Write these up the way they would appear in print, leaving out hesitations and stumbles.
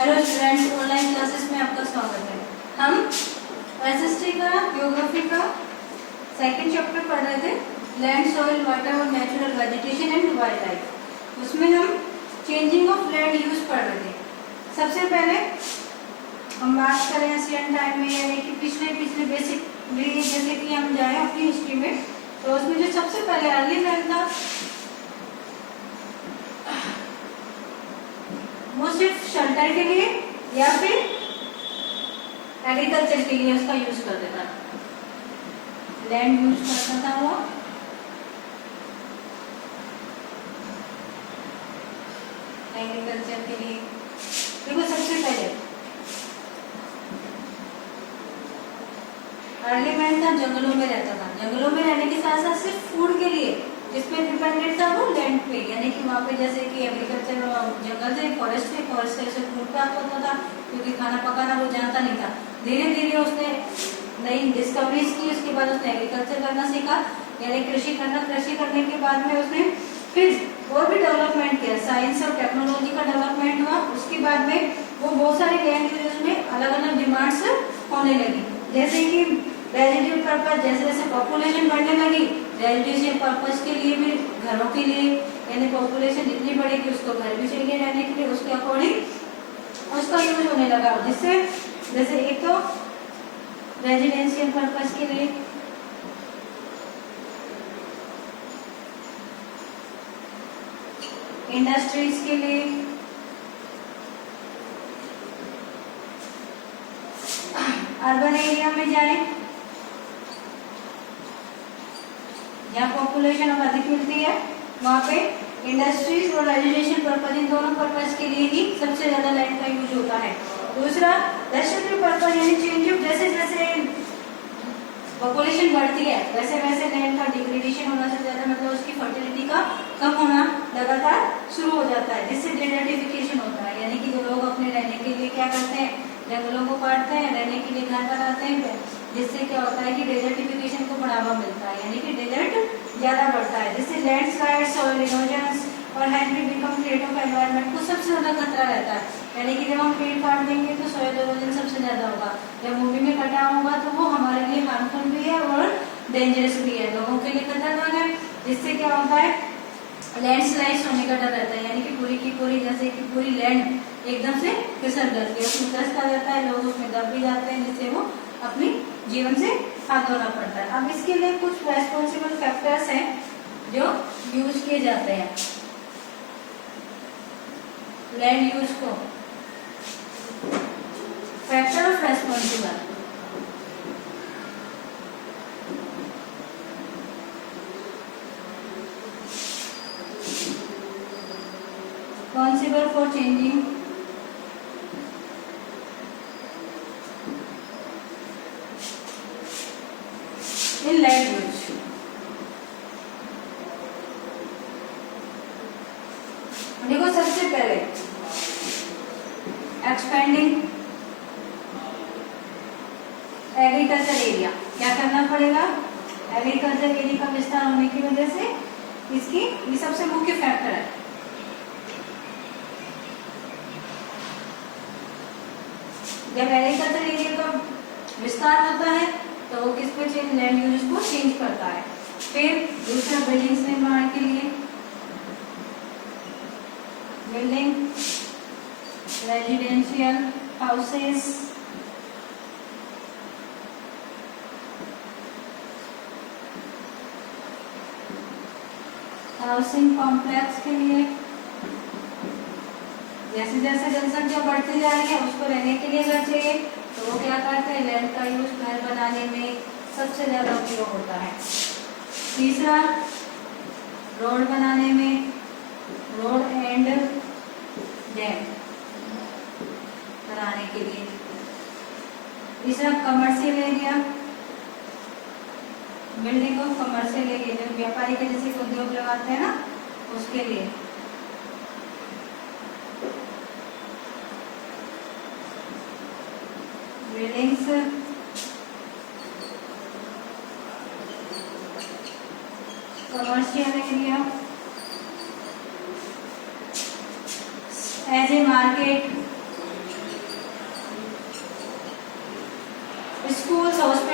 Hello students, online classes में आपका स्वागत है। हम एसएसटी का ज्योग्राफी का सेकंड चैप्टर पढ़ रहे थे, लैंड, सॉइल, वाटर और natural vegetation and wild life. उसमें हम चेंजिंग ऑफ लैंड यूज पढ़ रहे थे। सबसे पहले हम बात करें एशियन टाइम में, यानी कि पिछले बेसिक जैसे कि हम जाए अपनी हिस्ट्री में, तो उसमें जो सबसे पहले अर्ली लैंड था वो सिर्फ शेल्टर के लिए या फिर एग्रीकल्चर के लिए उसका यूज कर देता था, लैंड यूज करता था वो। एग्रीकल्चर के लिए देखो, सबसे पहले अर्ली मैन था, जंगलों में रहता था। जंगलों में रहने के साथ साथ सिर्फ फूड के लिए जिसमें डिपेंडेंट था वो लैंड पे, यानी कि वहाँ पे जैसे कि एग्रीकल्चर जंगल से फॉरेस्ट से फूड प्राप्त होता था, क्योंकि खाना पकाना वो जानता नहीं था। धीरे धीरे उसने नई डिस्कवरीज की, उसके बाद उसने एग्रीकल्चर करना सीखा, यानी कृषि करना। कृषि करने के बाद में उसने फिर और भी डेवलपमेंट किया, साइंस और टेक्नोलॉजी का डेवलपमेंट हुआ। उसके बाद में वो बहुत सारे लैंड यूज में अलग अलग डिमांड्स होने लगी, जैसे कि रेजिडेंशियल पर्पज। जैसे जैसे पॉपुलेशन बढ़ने लगी, रेजिडेंशियल पर्पज के लिए भी, घरों के लिए, यानी पॉपुलेशन जितनी बढ़ेगी उसको घर भी चाहिए रहने के लिए, उसके अकॉर्डिंग उसका यूज होने लगा। जिससे जैसे एक तो रेजिडेंशियल पर्पज के लिए, इंडस्ट्रीज के लिए, अर्बन एरिया में जाए जहाँ पॉपुलेशन अब अधिक मिलती है, वहाँ पे इंडस्ट्रीज और रेजिडेंशियल पर्पज, इन दोनों पर्पज के लिए ही सबसे ज्यादा लैंड का यूज होता है। दूसरा रेस्ट्रिक्टिव पर्पज, यानी चेंज ऑफ, जैसे जैसे पॉपुलेशन बढ़ती है वैसे वैसे लैंड का डिग्रेडेशन होना से ज्यादा, मतलब उसकी फर्टिलिटी का कम होना लगातार शुरू हो जाता है, जिससे डेजर्टिफिकेशन होता है। यानी कि जो लोग अपने रहने के लिए क्या करते हैं, जंगलों को काटते हैं, रहने के लिए घर बनाते हैं, जिससे क्या होता है कि डेजर्टिफिकेशन को बढ़ावा मिलता है, यानी कि डेजर्ट ज्यादा बढ़ता है, जिससे लैंडस्लाइड, सॉइल इरोजन और Henry become threat of environment को सबसे ज्यादा खतरा रहता है। यानी कि जब हम पेड़ काट देंगे तो सॉइल इरोजन सबसे ज्यादा होगा। जब मूवी में कटा होगा तो वो हमारे लिए हार्मफुल भी है और डेंजरस भी है, लोगों के लिए खतरनाक है। जिससे क्या होता है, लैंडस्लाइड होने का डर रहता है, यानी कि पूरी की पूरी, जैसे कि पूरी लैंड एकदम से फिसल जाती है, उसमें दस्त आ जाता है, लोग उसमें दब भी जाते हैं, जिससे वो अपनी जीवन से हाथ धोना पड़ता है। अब इसके लिए कुछ रेस्पॉन्सिबल फैक्टर्स हैं जो यूज किए जाते हैं लैंड यूज को। Factor of responsible, responsible for changing in land use। देखो, सबसे पहले एक्सपेंडिंग एग्रीकल्चर एरिया, क्या करना पड़ेगा, एग्रीकल्चर एरिया का विस्तार होने की वजह से इसकी ये सबसे मुख्य फैक्टर है। जब एग्रीकल्चर एरिया का विस्तार होता है तो वो किस पे चेंज, लैंड यूज को चेंज करता है। फिर दूसरा बिल्डिंग्स निर्माण के लिए, building, residential houses, housing complex के लिए, जैसे जैसे जनसंख्या बढ़ती जा रही है उसको रहने के लिए घर चाहिए, तो वो क्या करते हैं, लैंड का यूज घर बनाने में सबसे ज्यादा उपयोग होता है। तीसरा रोड बनाने में, रोड एंड डैम बनाने के लिए। तीसरा commercial area, building of commercial area, जो व्यापारी के जैसे उद्योग लगाते हैं ना, उसके लिए। Buildings, commercial area as a market,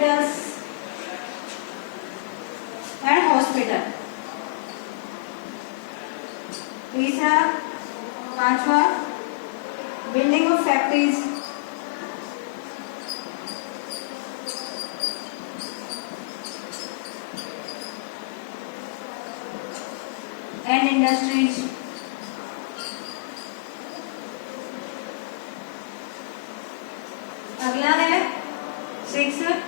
hospitals and hospital. तीसरा, पांचवा, building of factories and industries. अगला है 6,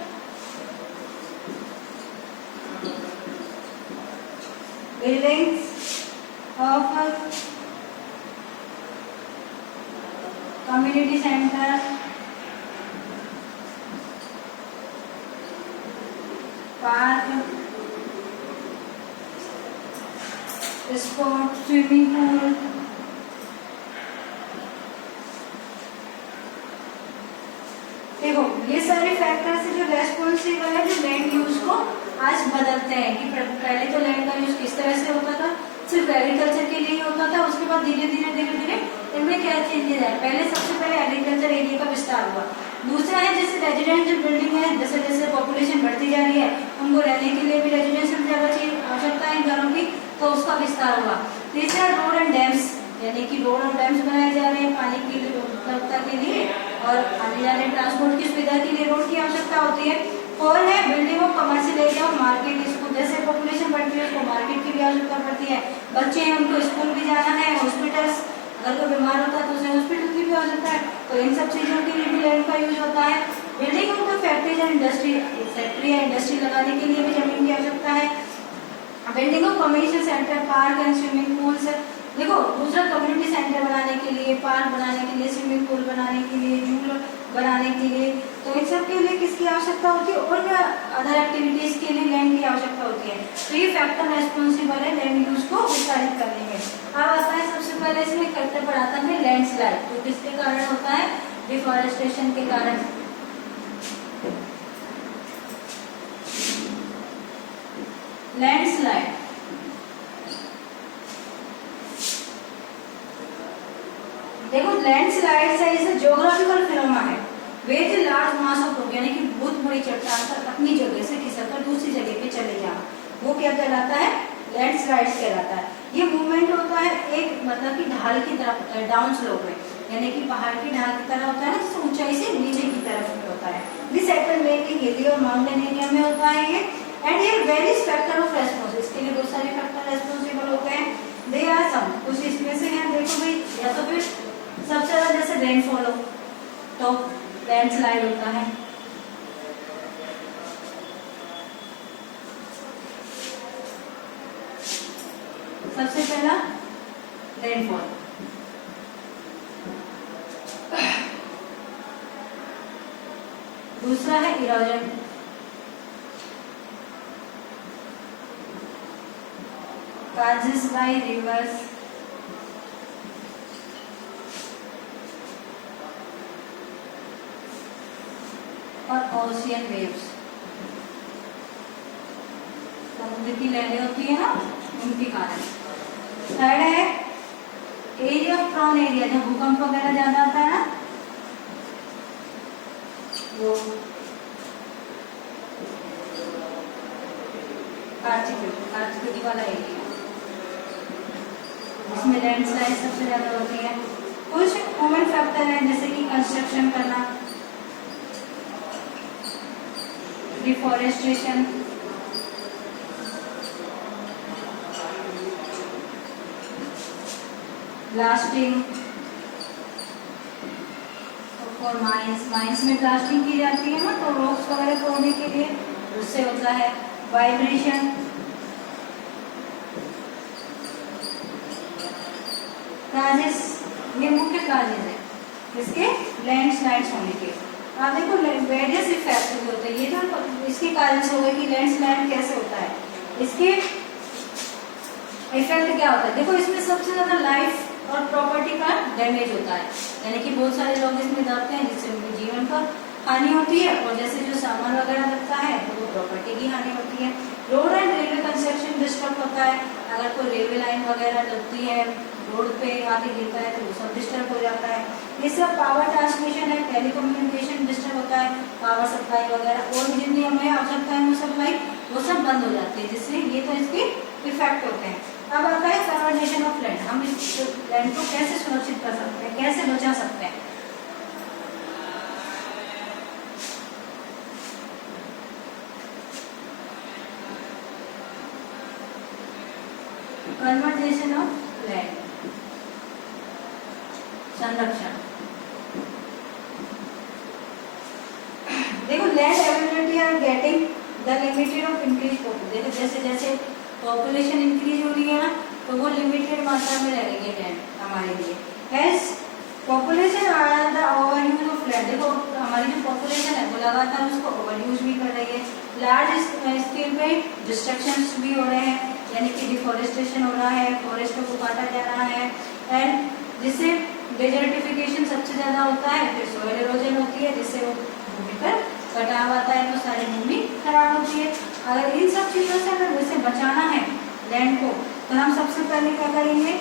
buildings of community centre, park, sport, swimming pool, देखो ये सारे फैक्टर्स जो रेस्पॉन्सिबल है जो लैंड यूज को आज बदलते हैं कि पहले तो लैंड का यूज किस तरह से होता था, सिर्फ एग्रीकल्चर के लिए होता था, उसके बाद धीरे धीरे इनमें क्या चेंजेस आए। पहले सबसे पहले एग्रीकल्चर एरिया का विस्तार हुआ। दूसरा है जैसे रेजिडेंशियल बिल्डिंग है, जैसे जैसे पॉपुलेशन बढ़ती जा रही है उनको रहने के लिए भी रेजिडेंशियल जगह चाहिए, आवश्यकता है घरों की, तो उसका विस्तार हुआ। तीसरा, रोड एंड डैम्स, यानी कि रोड और डैम्स बनाए जा रहे हैं पानी की उपलब्धता के लिए और आने जाने ट्रांसपोर्ट की सुविधा के लिए रोड की आवश्यकता होती है। और है बिल्डिंग ऑफ कमर्शियल एरिया और मार्केट, स्कूल, जैसे पॉपुलेशन बढ़ती है उसको मार्केट की भी आवश्यकता पड़ती है, बच्चे हैं उनको स्कूल भी जाना है, हॉस्पिटल्स, अगर कोई बीमार होता है तो उसे हॉस्पिटल की भी आवश्यकता है, तो इन सब चीजों के लिए भी लैंड का यूज होता है। Building of the factories and industry, factory या इंडस्ट्री लगाने के लिए भी जमीन की आवश्यकता है। Building of commercial centre, park and swimming pools, देखो दूसरा कम्युनिटी सेंटर बनाने के लिए, पार्क बनाने के लिए, स्विमिंग पूल बनाने के लिए, जू बनाने के लिए, तो इन सब के लिए किसकी आवश्यकता होती है और अदर एक्टिविटीज के लिए लैंड की आवश्यकता होती है। तो ये फैक्टर रेस्पॉन्सिबल है लैंड यूज को विस्तारित करने में। अब आता है सबसे पहले इसमें फैक्टर पढ़ाता है लैंडस्लाइड, तो किसके कारण होता है, डिफॉरेस्टेशन के कारण। लैंडस्लाइड, देखो लैंडस्लाइड इज ज्योग्राफिकल फिनोमेना है where the large mass of rock, यानी कि बहुत बड़ी चट्टान अपनी जगह से खिसककर दूसरी जगह पे चले जाना, वो क्या कहलाता है, लैंडस्लाइड्स कहलाता है। ये मूवमेंट होता है एक मतलब कि ढाल की तरफ, डाउन स्लोप में, यानी कि पहाड़ की ढाल की तरह होता है ना, जिससे ऊंचाई से नीचे की तरफ में होता है। दिस हैपन मेनली हिली और माउंटेन एरिया में होता है ये। एंड ये वेरियस फैक्टर ऑफ रेस्पॉन्स, इसके लिए बहुत सारे फैक्टर रेस्पॉन्सिबल होते हैं। दे आर सम, कुछ इसमें से हैं, देखो भाई, या तो फिर सबसे ज्यादा जैसे रेनफॉल हो तो लैंडस्लाइड होता है। सबसे पहला रेनफॉल, दूसरा है इरोजन, causes by rivers, और ओशियन वेव्स, समुद्र की लहरें होती है ना उनके कारण। थर्ड है एरिया ऑफ प्रोन एरिया, जब भूकंप वगैरह ज्यादा आता है ना, वो आर्थिक वाला एरिया जिसमें लैंडस्लाइड सबसे ज्यादा होती है। कुछ कॉमन फैक्टर है जैसे कि कंस्ट्रक्शन करना, डिफॉरेस्टेशन, ब्लास्टिंग और माइंस में ब्लास्टिंग की जाती है ना, तो रॉक्स वगैरह तोड़ने के लिए, उससे होता है वाइब्रेशन। काजेस, ये मुख्य काजेस है इसके लैंडस्लाइड्स होने के। आप देखो वेरियस इफेक्ट भी होते हैं, ये तो इसके कारण से हो गए कि लैंडस्लाइड कैसे होता है, इसके इफेक्ट क्या होता है। देखो इसमें सबसे ज्यादा लाइफ और प्रॉपर्टी का डैमेज होता है, यानी कि बहुत सारे लोग इसमें दबते हैं जिससे उनके जीवन पर हानि होती है, और जैसे जो सामान वगैरह लगता है तो वो प्रॉपर्टी की हानि होती है। Road and railway construction disturb होता है, अगर कोई रेलवे लाइन वगैरह डूबती है, रोड पे आके गिरता है तो वो सब डिस्टर्ब हो जाता है। ये सब पावर ट्रांसमिशन है, टेलीकम्युनिकेशन डिस्टर्ब होता है, पावर सप्लाई वगैरह और भी जितनी हमें आवश्यकता है वो सप्लाई वो सब बंद हो जाती है, जिससे ये तो इसके इफेक्ट होते हैं। अब आता है कंजर्वेशन ऑफ लैंड, हम इस लैंड को कैसे सुरक्षित कर सकते हैं, कैसे बचा सकते हैं। कंजर्वेशन ऑफ लैंड, संरक्षण। देखो land availability are getting the limited of increase population, देखो जैसे जैसे पॉपुलेशन इंक्रीज हो रही है ना तो वो लिमिटेड मात्रा में रह रही है लैंड हमारे लिए। As population are the overuse of land, देखो हमारी जो पॉपुलेशन है वो लगातार उसको ओवर यूज भी कर रही है, लार्ज स्केल पे डिस्ट्रक्शंस भी हो रहे हैं, यानी कि डिफॉरेस्टेशन हो रहा है, फॉरेस्टों को काटा जा रहा है, एंड जिससे डेजर्टिफिकेशन सबसे ज्यादा होता है, फिर सोइल इरोजन होती है जिससे वो भूमि पर कटाव आता है तो सारी भूमि खराब होती है। अगर इन सब चीजों से अगर वैसे बचाना है लैंड को तो हम सबसे पहले क्या करेंगे,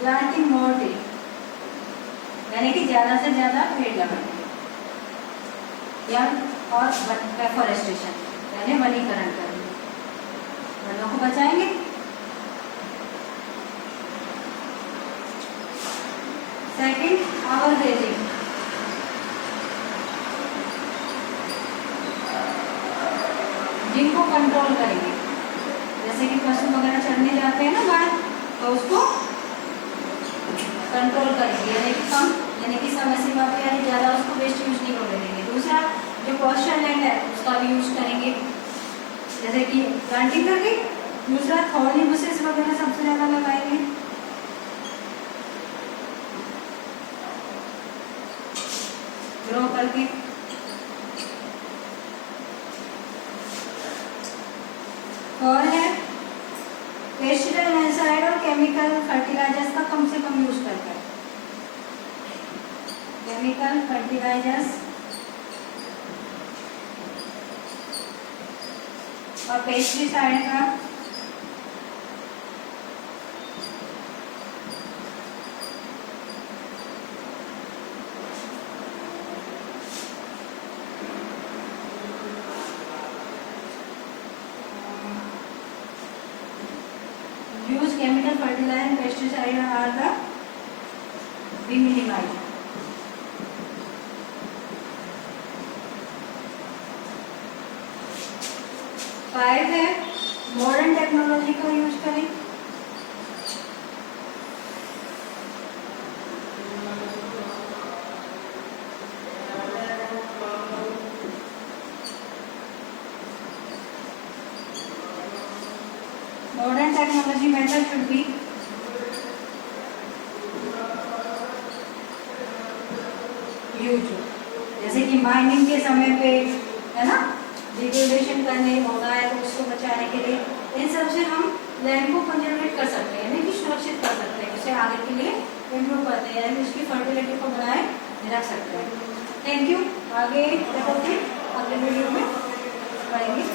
प्लांटिंग मोर ट्री, यानी कि ज्यादा से ज्यादा पेड़ लगाएंगे, या और डेफॉरेस्टेशन यानी वनीकरण करेंगे, वनों को बचाएंगे। सेकंड, आवर ग्रेजिंग, जिनको कंट्रोल करेंगे, जैसे कि पशु वगैरह चढ़ने जाते हैं ना बाहर तो उसको कंट्रोल करेंगे, यानी कि कम, यानी कि समय सीमा पे यानी ज़्यादा उसको वेस्ट यूज नहीं होने देंगे। दूसरा जो कॉस्टल लैंड है उसका भी यूज करेंगे, जैसे कि प्लांटिंग करके। दूसरा थॉर्नी बुशेस वगैरह सबसे ज़्यादा लगाएंगे। ग्रो करके। और है पेस्टिसाइड एंसाइड और केमिकल फर्टिलाइजर्स का कम से कम यूज करके, केमिकल फर्टिलाइजर्स और पेस्टिसाइड का use chemical fertilizer and pesticide are the be minimized. Five है मॉडर्न टेक्नोलॉजी का यूज करें। Modern technology method should be used, जैसे कि माइनिंग के समय पे है ना डिग्रेडेशन करने होना है तो उसको बचाने के लिए इन सब से हम लैंड को कंजर्वेट कर सकते हैं, यानी कि सुरक्षित कर सकते हैं, उसे आगे के लिए इम्प्रूव करते हैं, यानी उसकी फर्टिलिटी को बनाए रख सकते हैं। Thank you. आगे अगले वीडियो में पढ़ेंगे।